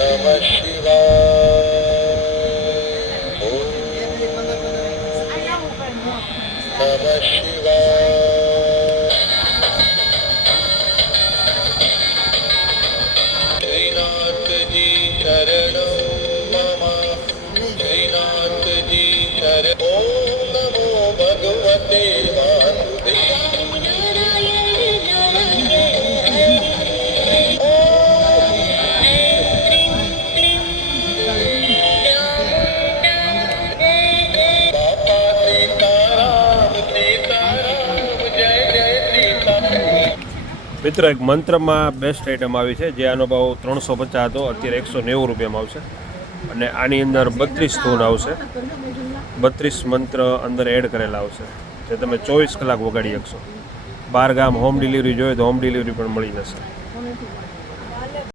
નમઃ શિવાય. નમઃ શિવાય. શ્રીનાથજી ચરણો મમ. શ્રીનાથજી ચરણ. ઓમ નમો ભગવતે વાસુદેવાય. બાપા સીતારામ સીતારામ જય જય સીતારામ. મિત્રો, એક મંત્રમાં બેસ્ટ આઇટમ આવી છે જે આનો ભાવ 350 હતો, અત્યારે 190 રૂપિયામાં આવશે. અને આની અંદર 32 ધૂન આવશે, 32 મંત્ર અંદર એડ કરેલા આવશે, જે તમે 24 કલાક વગાડી શકશો. બહાર ગામ હોમ ડિલિવરી જોઈએ તો હોમ ડિલિવરી પણ મળી જશે.